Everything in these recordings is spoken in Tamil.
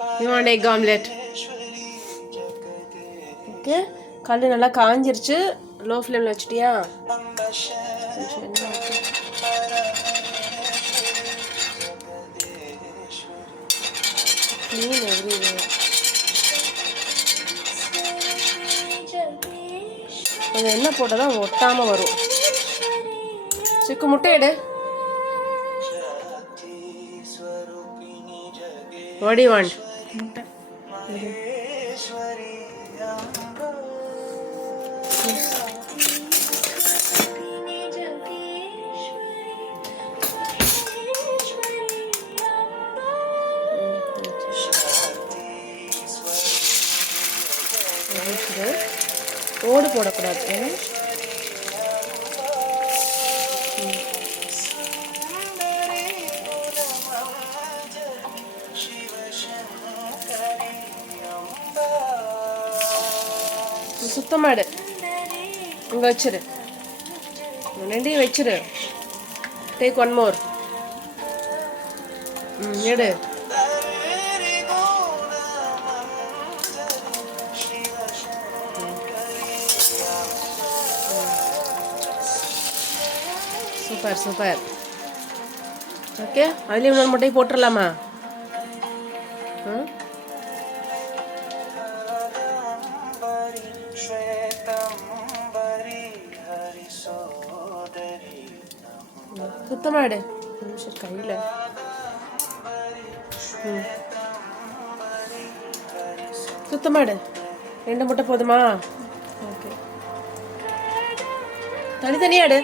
You want egg omelette? Okay, கல் நல்லா காஞ்சிருச்சு. லோ ஃப்ளேமில் வச்சுட்டியா? Clean every way. கொஞ்சம் எண்ணெய் போட்டால் தான் ஒட்டாமல் வரும். சிக்கு முட்டை எடு. What do you want? முட்டை. ஓடு போடக்கூடாது. சுத்தமாடு. இங்கே வச்சிரு. ரெண்டையும் வச்சிரு. Take one more. எடு. Super super. ஓகே, அதுலேயும் இன்னொரு முட்டையை போட்டுடலாமா? சுத்தமாடு. கையில் சுத்தமாடு. 2 முட்டை போதுமா? ஓகே, தனித்தனியாடு.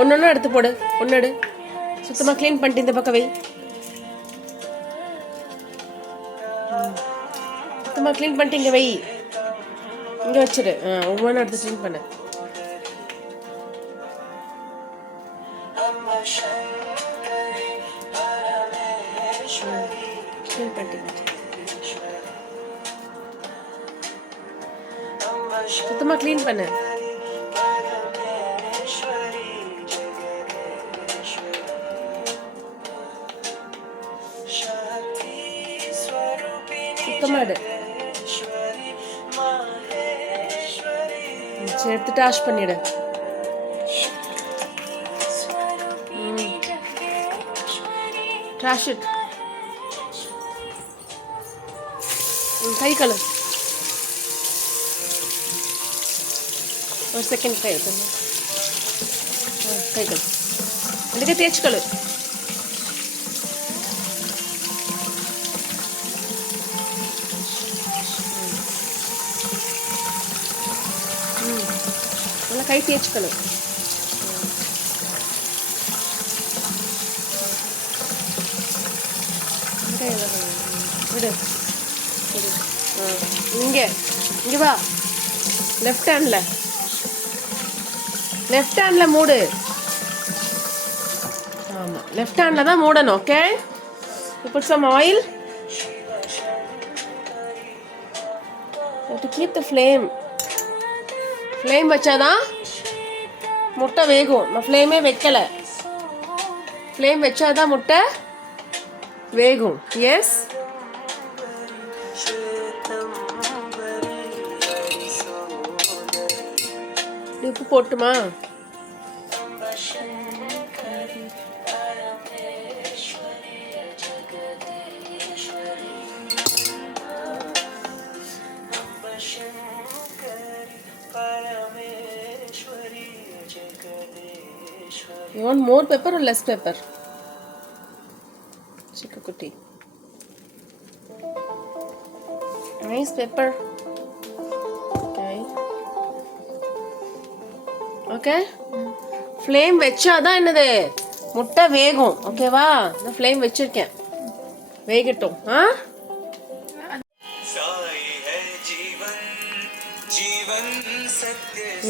ஒன்று எடுத்து போடு. ஒன்று எடு. சுத்தமாக க்ளீன் பண்ணிட்டு இந்த பக்கம் வை. சுத்தமாக க்ளீன் பண்ணிட்டு இங்கே வை. இங்கே வச்சிரு. ஒவ்வொன்றும் எடுத்து க்ளீன் பண்ணு. க்ளீன் பண்ணிட்டு சுத்தமாக க்ளீன் பண்ணு. சுத்தமாடு. எடுத்துட்டு வாஷ் பண்ணிடு. Trash it. கை கழு. ஒரு செகண்ட் கை கழு. கை கழு. அதுக்கு தேய்ச்சி கழு. நல்லா கை தேய்ச்சி கழு. விடு. இங்கே இங்கே வா. லெஃப்ட் ஹேண்டில் மூடு. ஆமாம், லெஃப்ட் ஹேண்டில் தான் மூடணும். Okay, you put some oil to keep the flame வச்சாதான் முட்டை வேகும். நான் ஃப்ளேமே வைக்கலை. ஃப்ளேம் வச்சாதான் முட்டை வேகும். எஸ், உப்பு போட்டுமா? You want more pepper or less pepper? Chikkukutti. Nice pepper. Okay, flame வச்சாதான் என்னது முட்டை வேகும். ஓகேவா? நான் ஃப்ளேம் வச்சிருக்கேன், வேகட்டும்.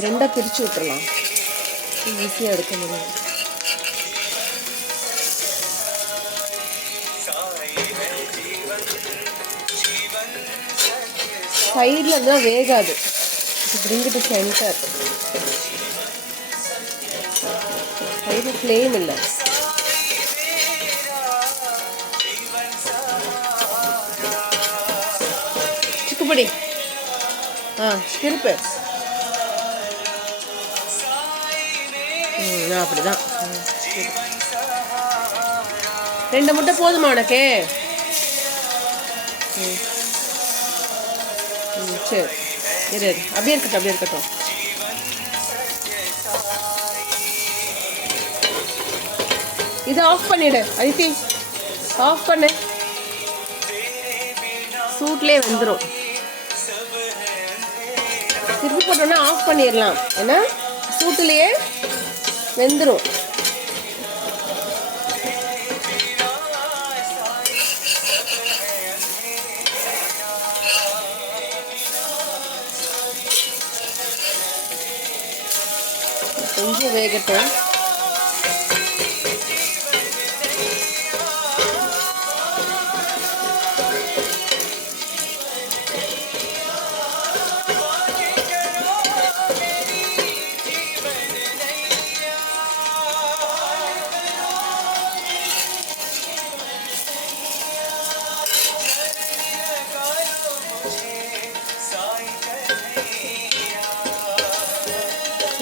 ரெண்டா பிரிச்சு விட்டுறலாம், ஈஸியாக எடுக்க முடியும். சைடில் இருந்தால் வேகாது. bring it to center. Side flame இல்லை. இப்படி திருப்பு. அப்படிதான். 2 முட்டை போதுமா உனக்கு? சரி இரு, அப்படியே இருக்கட்டும். இதை ஆஃப் பண்ணிடு அதித்தி, ஆஃப் பண்ணு. சூட்லேயே வந்துடும். திருப்பி போட்டோன்னா ஆஃப் பண்ணிடலாம், ஏன்னா சூட்டுலேயே வெந்துடும். கொஞ்சம் வேகட்டும்.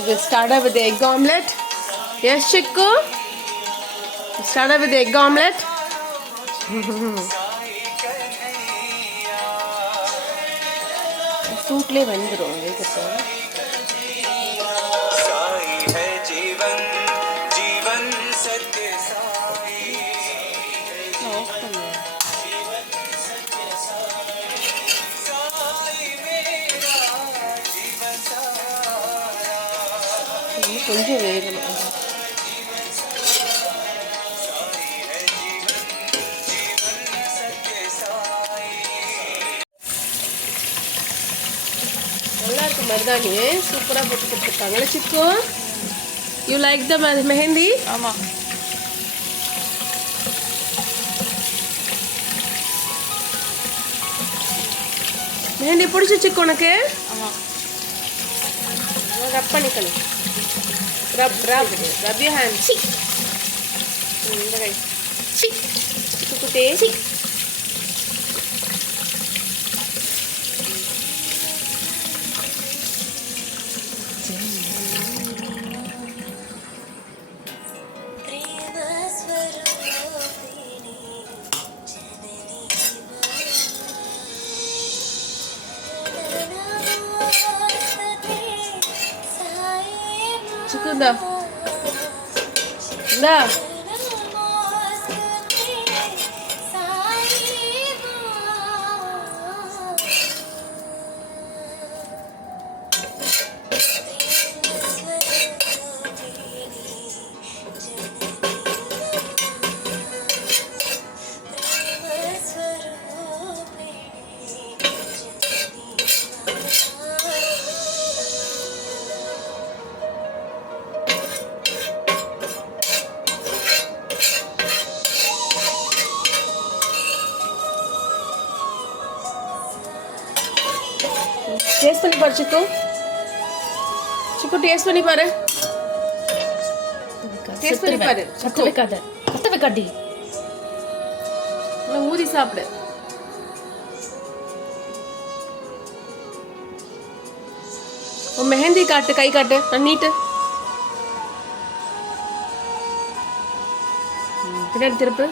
We'll start with the egg omelette. Yes, Chiku? Start with the egg omelette. सूटले बंदरो देखो साई है जीवन जीवन सत्य साई கொஞ்சம் வேகணும். நல்லா இருக்கு மருதாணி, சூப்பராக போட்டு கொடுத்துருக்காங்களே சிக்கு. You like the mehndi? ஆமாம். மெஹந்தி பிடிச்சி சிக்கு உனக்கு? ஆமாம். ரப் பண்ணிக்கணும். ரப் your hand. சி இந்த கை சி குட்டே சி. Cikunda. Da. டேஸ்ட் பண்ணி பாரு சிக்கு. சிக்கு டேஸ்ட் பண்ணி பாரு. டேஸ்ட் பண்ணி பாரு. கத்த வைக்காத. ஊதி சாப்பிடு. உன் மெஹந்தி காட்டு, கை காட்டு, நீட்டு. பின்னாடி திருப்பு.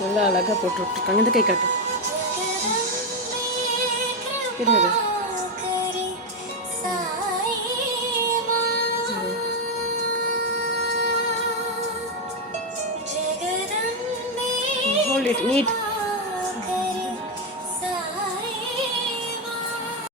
நல்லா அழகா போட்டு விட்டுருக்காங்க. இந்த கை காட்டு. Hold it neat.